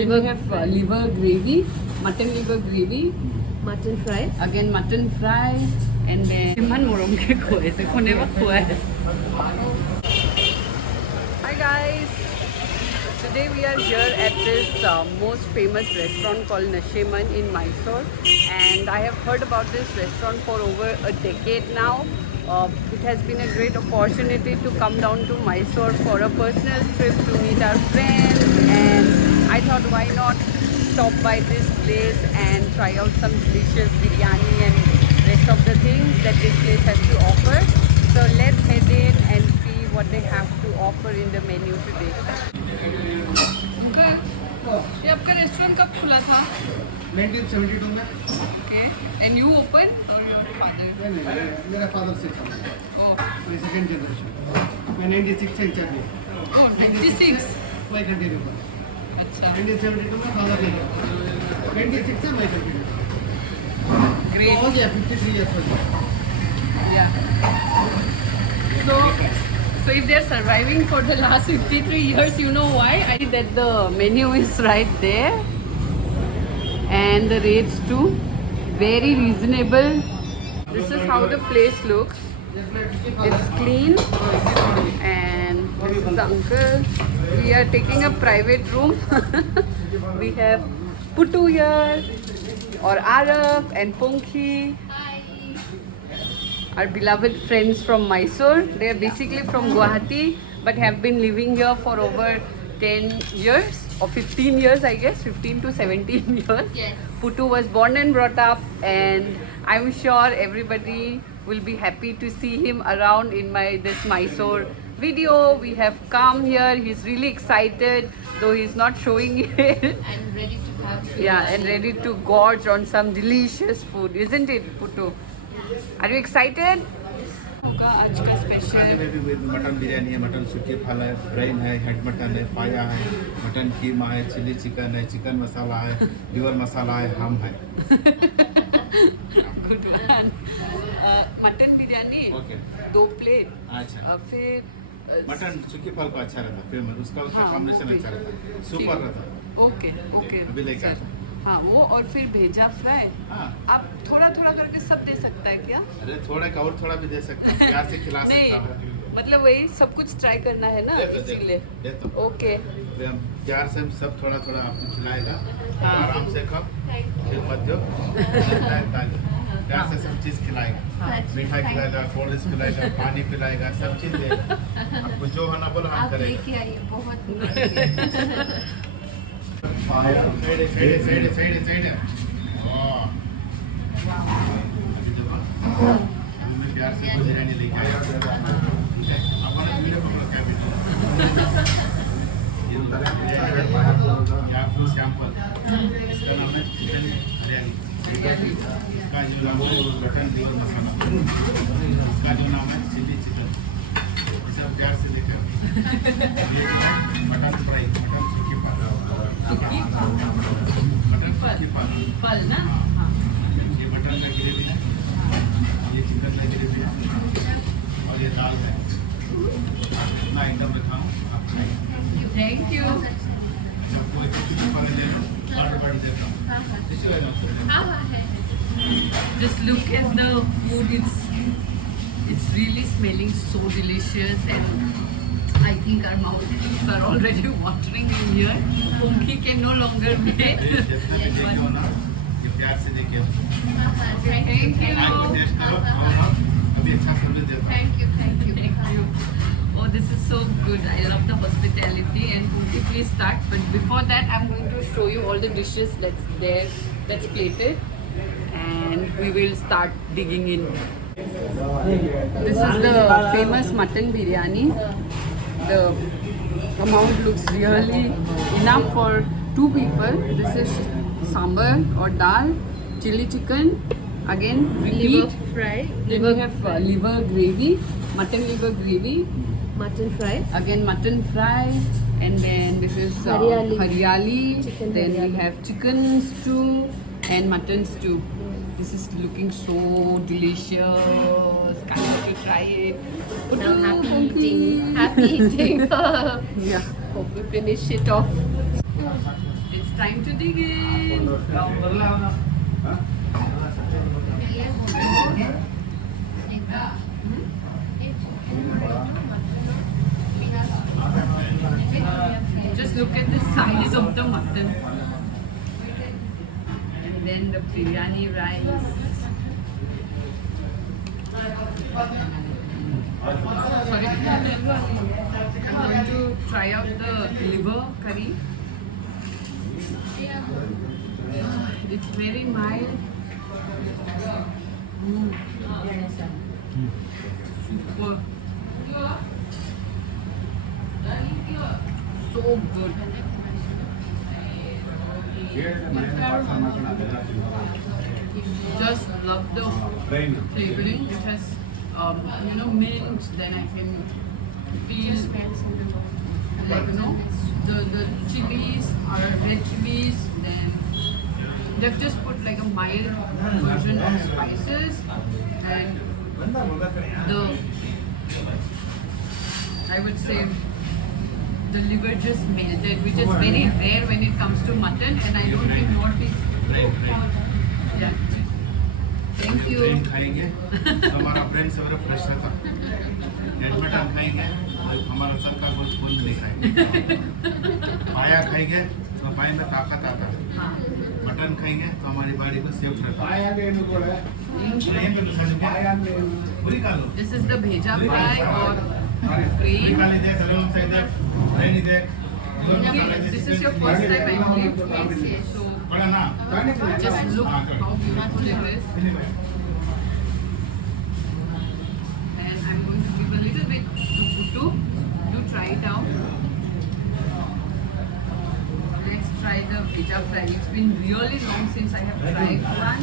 Then we have liver gravy, mutton liver gravy, mutton fry. again mutton fry, and then Iman morom ke khoye se kone ba khoye. Hi guys, today we are here at this most famous restaurant called Nasheman in Mysore, and I have heard about this restaurant for over a decade now. It has been a great opportunity to come down to Mysore for a personal trip to meet our friends, and I thought why not stop by this place and try out some delicious biryani and rest of the things that this place has to offer. So let's head in and see what they have to offer in the menu today. Uncle, ये आपका restaurant कब खुला था? 1972 में। Okay, and you open or your father? नहीं, मेरा father से था। Oh, मैं सेकंड जनरेशन। मैं 96 से इंचार्ज हूँ। oh, 96. मैं कंटिन्यू कर। अच्छा, 1972 में फादर ने किया। 96 से मैं कंटिन्यू कर। great. हो गया 53 इयर्स हो गया। Yeah. So if they're surviving for the last 53 years, you know why? I see that the menu is right there, and the rates too, very reasonable. This is how the place looks. It's clean, and this is the uncle. We are taking a private room. We have Puttu here, or Arab and Punki. Our beloved friends from Mysore. They are basically from Guwahati but have been living here for over 10 years or 15 years, I guess, 15 to 17 years. Yes. Puttu was born and brought up, and I'm sure everybody will be happy to see him around in this Mysore video. We have come here. He's really excited, though he's not showing it. I'm ready to have Yeah, and ready to gorge on some delicious food, isn't it, Puttu? Are you excited? होगा आज का खाने special. में भी with mutton biryani है, mutton सुखी फल है, ब्रेन है, हेड मटन है, पाया है, मटन कीमा है, चिली चिकन है, चिकन मसाला है, लिवर मसाला है, हम है. Good one. Mutton biryani okay. 2 plate. अच्छा. फिर मटन सुखी फल को अच्छा रहता, फिर उसका हाँ, कॉम्बिनेशन ठीक. अच्छा रहता, सुपर रहता. ओके ओके अभी लेके सर. आता. हाँ, वो और फिर भेजा फ्राई. हाँ. आप थोड़ा थोड़ा करके सब दे सकता है क्या? अरे थोड़ा का और थोड़ा भी दे सकता हूँ, प्यार से खिला सकता हूँ. नहीं, मतलब वही सब कुछ ट्राई करना है ना, इसीलिए. दे तो. ओके. फिर हम प्यार से हम सब थोड़ा थोड़ा आपको खिलाएगा. हाँ. आराम से खाओ, फिर मत दो. प्यार से सब चीज़ खिलाएगा. मीठा खिलाएगा, कोल्ड ड्रिंक्स खिलाएगा, पानी पिलाएगा, सब चीज़ देगा. आपको जो होना बोलो हम आप करेंगे. लेके आइए बहुत साइड प्यार से बिरयानी लेके आया. अपना वीडियो पकड़ो क्या बेटा. ये आपको सैंपल. इसका नाम है चिकन बिरयानी. इसका जो नाम है मटन लिवर मसाला. इसका जो नाम है चिली चिकन. इसे प्यार से लेकर मटन फ्राई, मटन सुखी फल ना. ये मटन का ग्रेवी है, ये चिकन का ग्रेवी है, और ये दाल है. इतना आइटम रखा हूँ आप खाइए. Thank you. सबको एक चिकन पकड़ दे दो, ऑर्डर कर देता हूँ. इसी वजह से Just look at the food. It's really smelling so delicious, and I think our mouths are already watering in here. Punki can no longer wait. जितने भी देखे हो ना, ये प्यार से देखे हो. Thank you. आपको टेस्ट करो, खाओ. अभी अच्छा सर्विस देता हूँ. Thank you. Oh, this is so good. I love the hospitality. And Punki, please start. But before that, I'm going to show you all the dishes that's plated, and we will start digging in. This is the famous mutton biryani. The amount looks really enough for 2 people. This is sambar or dal, chili chicken. Again, liver repeat. fry. Then we have liver gravy, mutton liver gravy. Mutton fry. Again, mutton fry. And then this is haryali. Chicken Then we haryali. have chicken stew and mutton stew. This is looking so delicious. Can't wait to try it. Now Puttu, happy Punki. eating. Happy eating. Yeah. Hope we finish it off. It's It's time to dig in. Just look at the size of the mutton. And then the biryani rice. Sorry, I'm going to try out the liver curry. It's very mild. Super. So good. Just love the flavoring. It has, mint. Then I can feel the chilies are red chilies. Then they've just put like a mild version of spices, and I would say the liver just melted, which is very rare when it comes to mutton, and I don't think North is. Yeah. Thank you. Brain खाएंगे तो हमारा brain सवेरे fresh रहता है। एडमिटन खाएंगे तो हमारा sir का कुछ खून नहीं खाएंगे। पाया खाएंगे तो पाए में ताकत आता है। मटन खाएंगे तो हमारी बॉडी को सेफ रहता है। पूरी खा लो। This is the bheja fry or green. खा लीजिए सरेल से इधर नहीं लीजिए। This is your first time, I believe. So बड़ा ना just look how beautiful it is. And I'm going to give a little bit to Puttu to try it out. Let's try the bheja fry. It's been really long since I have tried one.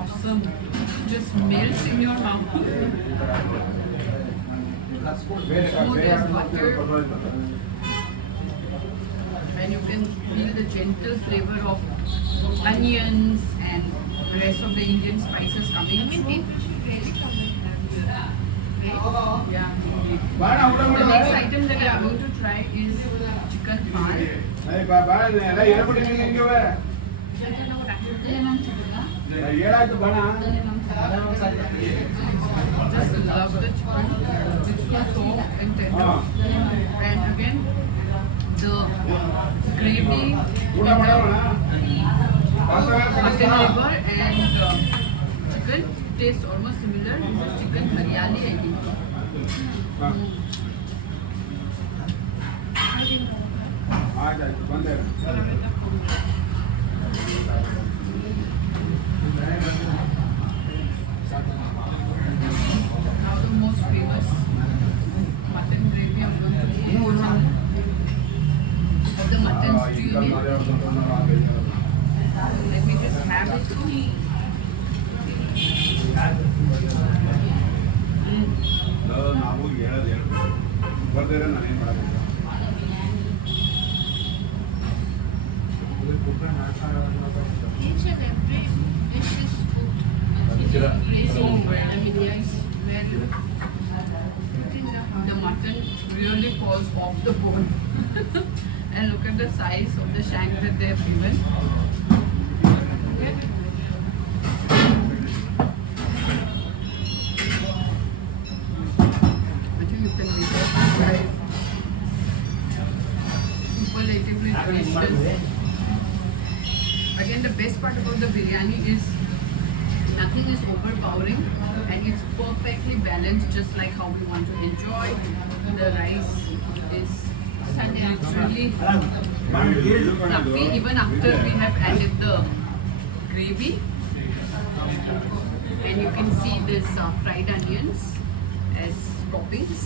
Awesome. Just melts in your mouth. Smooth as butter. And you can feel the gentle flavor of onions and the rest of the Indian spices coming through. Yeah. The next item that I'm going to try is chicken pie. Just love the chicken. It's so soft and tender. And again, the gravy, mutton liver and chicken tastes almost similar. This is chicken haryali, I think. Now the most famous mutton gravy. I'm going to put some of the mutton stew in it. Let me just have it. ನಾವು ಹೇಳೋದು ಬರ್ದಿರ ನಾನೇನು ಮಾಡೋದು Each and every dish is cooked. So well, the mutton really falls off the bone. And look at the size of the shank that they have given. I think you can make it superlatively delicious. Again, the best part about the biryani is nothing is overpowering and it's perfectly balanced, just like how we want to enjoy. The rice is literally fluffy even after we have added the gravy. And you can see this fried onions as toppings.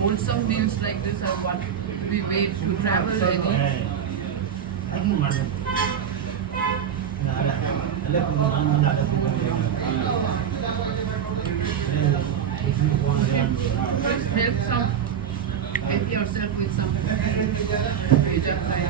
Wholesome meals like this are what we wait to travel and eat. Just help yourself with some bheja fry.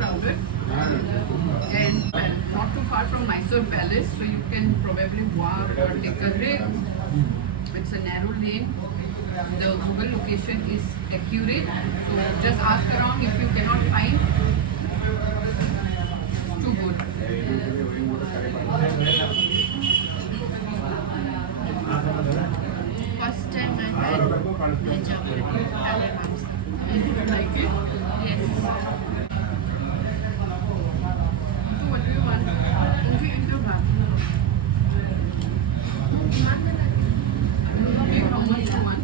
crowded. And not too far from Mysore Palace, so you can probably walk or take a rig. It's a narrow lane. The Google location is accurate, so just ask around if you cannot find. It's too good. First time I had veg omelette. Like it? Yes. So what do you want? Into bath. Okay, how much you want?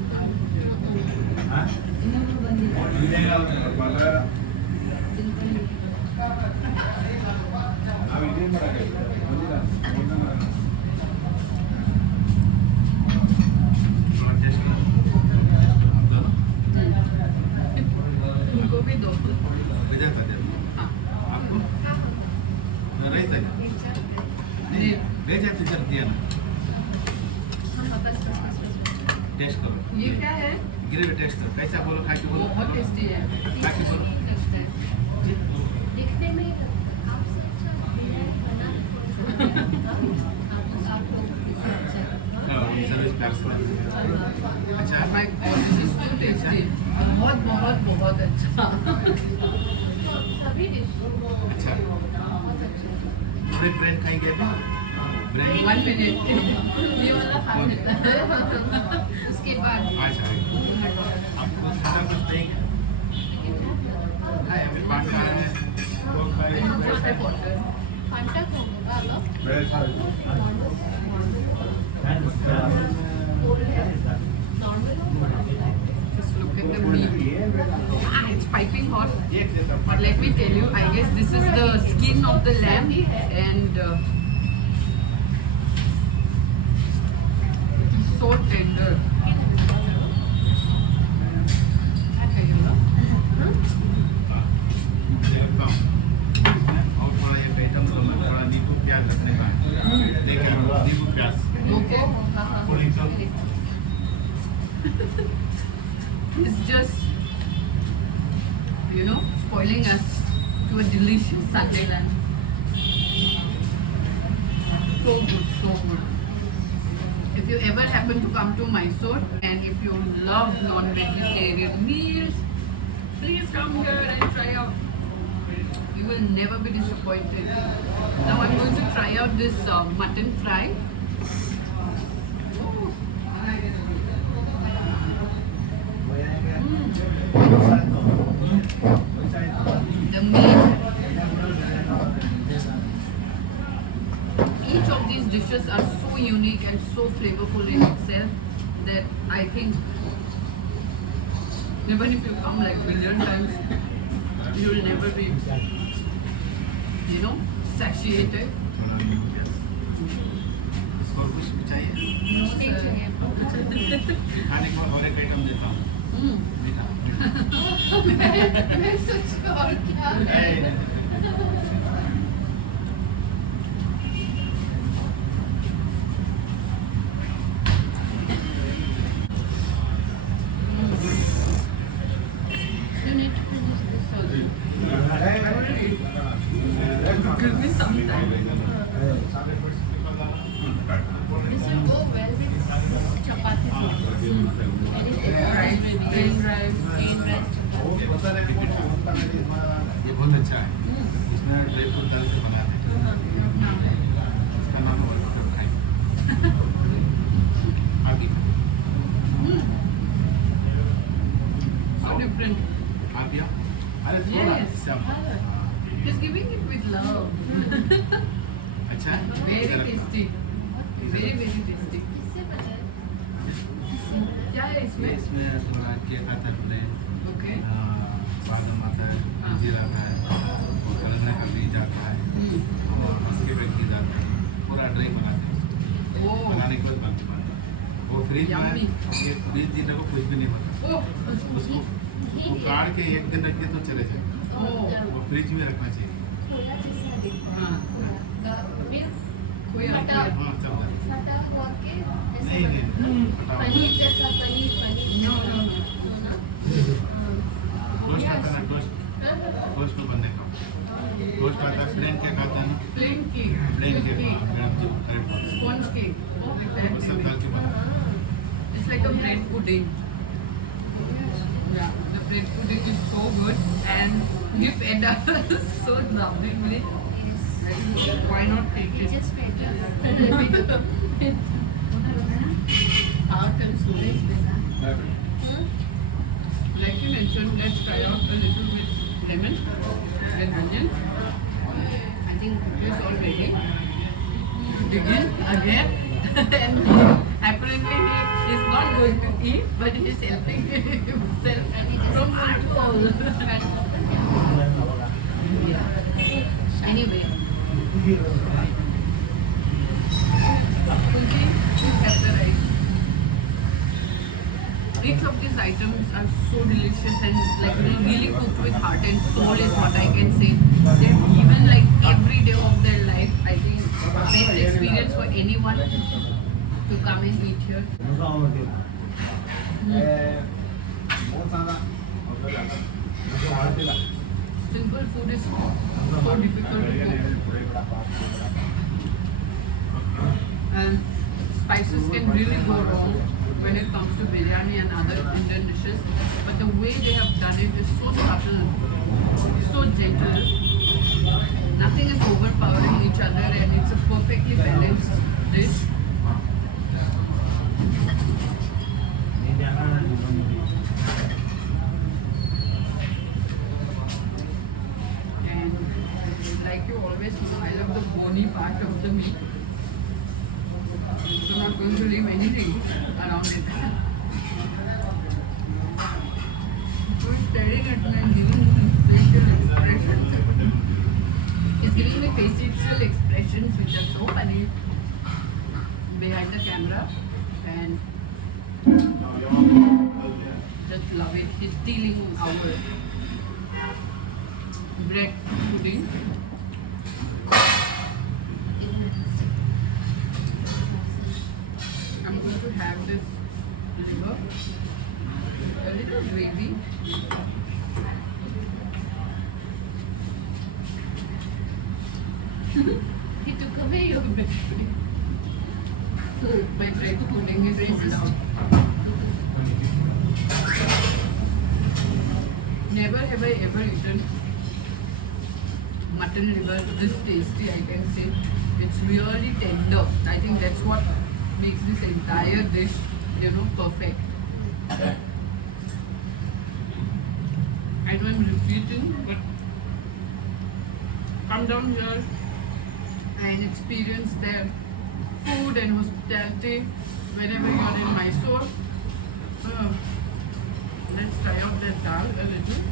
थोड़ा test करो उनको भी दो. भेजा था जब हाँ. आपको रही था नहीं भेजा तो जब दिया ना टेस्ट करो ये क्या है? ग्रेवी टेस्ट करो कैसा बोलो खा के बोलो बहुत टेस्टी है. खा के बोलो दिखने में आपसे अच्छा सर्विस प्यार से अच्छा My God, this is too tasty. बहुत बहुत बहुत अच्छा. सभी डिश अच्छा ब्रेड खाएंगे अभी ब्रेड 1 minute. ये वाला खा लेता है. उसके बाद आज आएगा आपको खाना कुछ नहीं है अभी पानी खा रहे हैं Just have water. फंटा होगा Just look at the meat. Ah, it's piping hot. एक देता But let me tell you, I guess this is the skin of the lamb, and it's so tender. Okay, you know? देखता हूँ इसमें और थोड़ा एक item थोड़ा नींबू प्याज रखने का देखिए नींबू प्याज Okay. पुलिंग सब It's just, spoiling us to a delicious Sunday lunch. So good, so good. If you ever happen to come to Mysore and if you love non-vegetarian meals, please come here and try out. You will never be disappointed. Now I'm going to try out this mutton fry. The meat. Each of these dishes are so unique and so flavorful in itself that I think even if you come like million times, you will never be, satiated. थोड़ा नींबू प्याज इसको और कुछ भी चाहिए नहीं चाहिए खाने के बाद और एक आइटम देता हूँ Mm. मीठा मैं सोच और क्या You need to finish this also. Give me some time. This will go well with chapati. Rice, plain rice. Plain rice chapati. ये बहुत अच्छा है इसमें ड्राई फ्रूट डाल के बनाते हैं इसका नाम है बटर फ्राई आगे So different. आप या अरे थोड़ा Yes. सब Just giving it with love. अच्छा है Very tasty. Very, very tasty. किससे बताया? क्या है इसमें? इसमें थोड़ा केक आता है अपने Okay. बादाम आता है जीरा आता है और कलंगड़ा का बीज आता है और मस्के पे घी आता है पूरा ड्राई बनाते हैं Oh. बनाने के बाद बनते हैं वो फ्रिज में Yummy. ये 20 दिन को कुछ भी नहीं होता Oh. उसको काट के एक दिन रख के तो चले जाए Oh. वो फ्रिज में रखना चाहिए थोड़ा जैसा दिखता हाँ. मिल्क कोई फटा idea? हाँ चलता है फटा हुआ के ऐसा नहीं नहीं बनता। हटाओ पनीर जैसा पनीर No, no. टोस्ट आता है ना टोस्ट हाँ? टोस्ट में बनने का रोज खाता है प्लेन केक खाता है ना Plain cake. Plain cake Cake. Madam ji correct Sponge cake. Like that. सब डाल के बना It's like a bread pudding. Yeah, the bread pudding is so good and if Edda is so lovely, why not take it? Just better. Heart and soul is better. Like you mentioned, let's try out a little bit lemon and onion. I think this already. Begin again. And apparently he is not going to eat, but he is helping himself from alcohol. Anyway. Kulfi has the rice. Each of these items are so delicious and like really cooked with heart and soul is what I can say. They're even like every day of their life. I think best experience for anyone to come and eat here. Simple food is so difficult to cook. And spices can really go wrong when it comes to biryani and other Indian dishes. But the way they have done it is so subtle, so gentle. Nothing is overpowering each other and it's a perfectly balanced dish. And like you always know, I love the bony part of the meat. So I'm not going to leave anything around it. So it's staring at me and giving me facial expressions. It's giving me facial expressions which are so funny behind the camera and just love it. He's stealing our bread pudding. I'm going to have this liver, a little gravy. He took away your bread pudding. My bread pudding is cooked out. Never have I ever eaten mutton liver this tasty, I can say. It's really tender. I think that's what makes this entire dish, perfect. I know I'm repeating, but come down here and experience their food and hospitality whenever you're in Mysore. Let's try out their dal a little.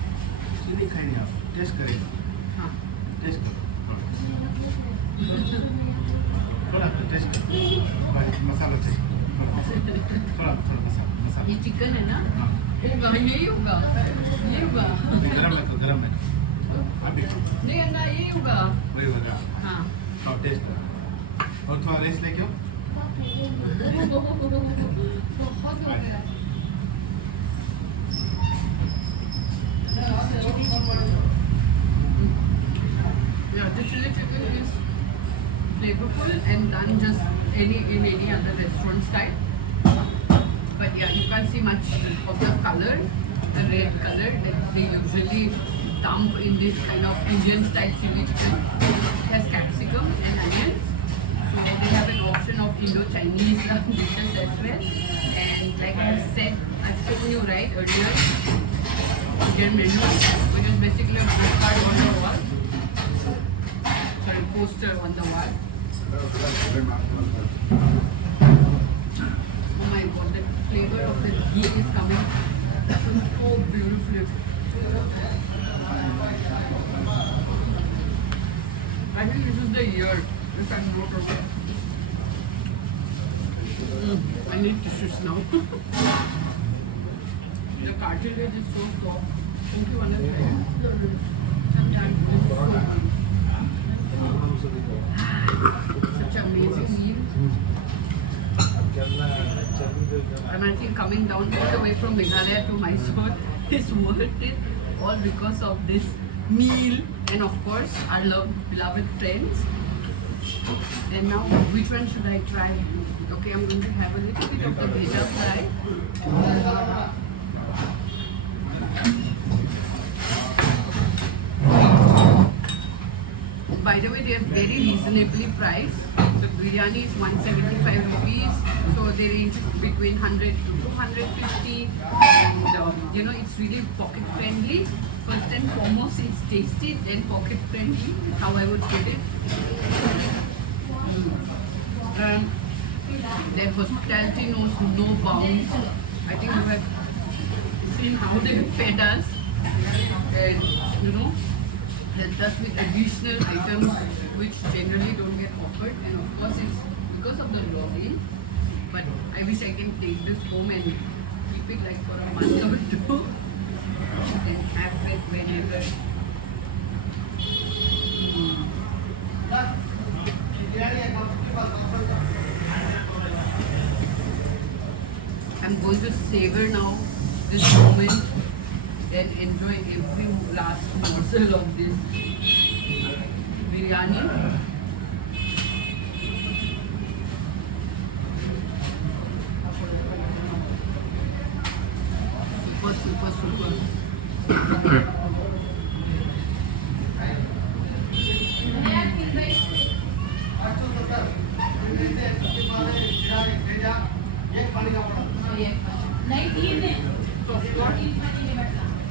चीनी खाएंगे आप test करेंगे हाँ. Test करो थोड़ा test करो मसाला चाहिए थोड़ा मसाला ये चिकन है ना? होगा, यही होगा. ये होगा. गरम है अभी नहीं है ना, ये होगा. वही होगा हाँ. आप टेस्ट करो और थोड़ा रेस्ट लेके आओ बहुत हो गया. Yeah, the chili chicken is flavorful and done just in any other restaurant style. But yeah, you can't see much of the color, the red color that they usually dump in this kind of Indian style chili chicken. It has capsicum and onions. So they have an option of Indo-Chinese dishes as well. And like I have said, I've shown you right earlier, their menu, which is basically a postcard on the wall. Sorry, poster on the wall. Oh my god, the flavor of the ghee is coming so beautifully. I think this is the year if I'm not okay. I need tissues now. The cartilage is so soft. Don't you want to try it? Sometimes it's so good. Such amazing meal. And I think coming down all the way from Meghalaya to Mysore is worth it. all because of this meal and of course our beloved friends. And now, which one should I try? Okay, I'm going to have a little bit of the bheja fry. By the way, they are very reasonably priced. The biryani is 175 rupees, so they range between 100 to 250. And you know, it's really pocket friendly. First and foremost, it's tasty, then pocket friendly. How I would put it. Their hospitality knows no bounds. I think you have seen how they have fed us, and you know, helped us with additional items which generally don't get offered. And of course, it's because of the lobby. But I wish I can take this home and keep it like for a month or two and have it whenever. I'm going to savor now this moment and enjoy every last morsel of this biryani. Super, super.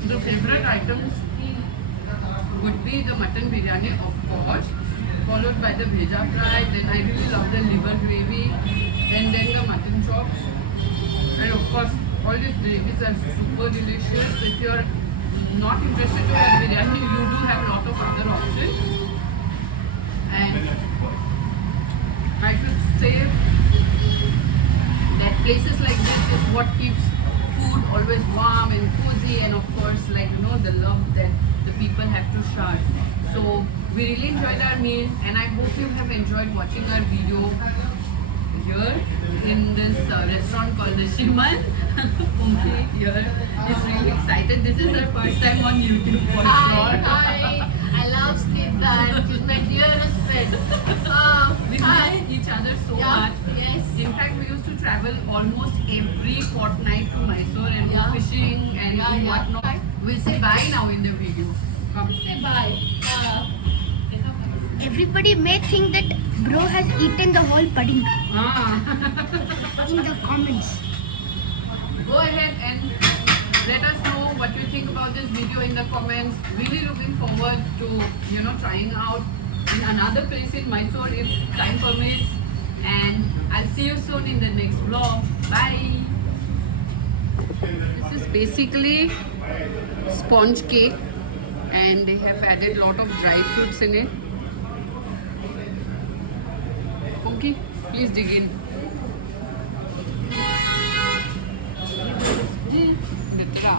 The favorite items would be the mutton biryani, of course, followed by the bheja fry. Then I really love the liver gravy, and then the mutton chops. And of course, all these gravies are super delicious. If you're not interested in biryani, you do have a lot of other options. And I should say that places like this is what keeps food always warm and cozy, and of course, like you know, the love that the people have to share. So we really enjoyed our meal, and I hope you have enjoyed watching our video here in this restaurant called the Shriman. Pumki here is really excited. This is her first time on YouTube for sure. Hi, I love Snitha. She's my dearest friend. We miss each other so Yeah, much. yes. In fact, we used to travel almost every fortnight to Mysore and go Yeah. fishing and Yeah, do yeah. whatnot. We'll say bye now in the video. Come. Say bye. Everybody may think that bro has eaten the whole pudding Ah. in the comments. Go ahead and let us know what you think about this video in the comments. Really looking forward to, you know, trying out in another place in Mysore if time permits. And I'll see you soon in the next vlog. Bye. This is basically sponge cake, and they have added a lot of dry fruits in it. Okay, please dig in. Nitra.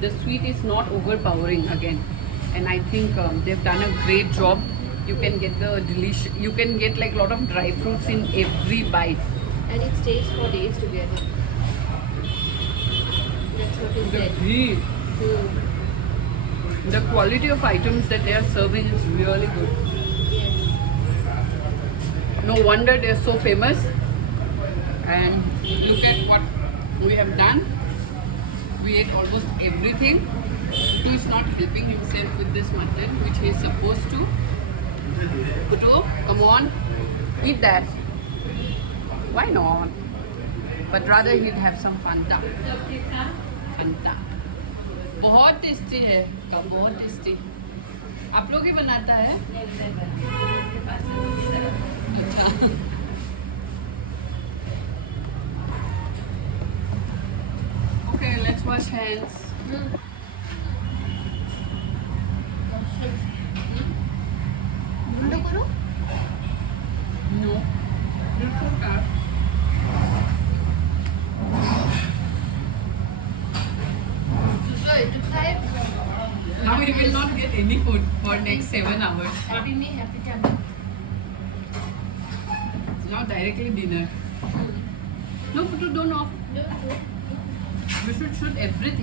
The sweet is not overpowering again, and I think they've done a great job. You can get you can get like a lot of dry fruits in every bite. And it stays for days together. That's what he The said. heat, the quality of items that they are serving is really good. Yes. No wonder they're so famous. And look at what we have done. We ate almost everything. He is not helping himself with this mutton, which he is supposed to. Kutu, come on, eat that. Why not? But rather he'd have some Fanta. Fanta. बहुत tasty है, कब बहुत tasty. आप लोग ही बनाता है? अच्छा. Okay, let's wash hands. बंद करो. No. Beautiful car. So it looks like Now we will not get any food for next 7 hours. happy me, happy tummy. Now directly dinner. No, Putu, don't off. We should shoot everything.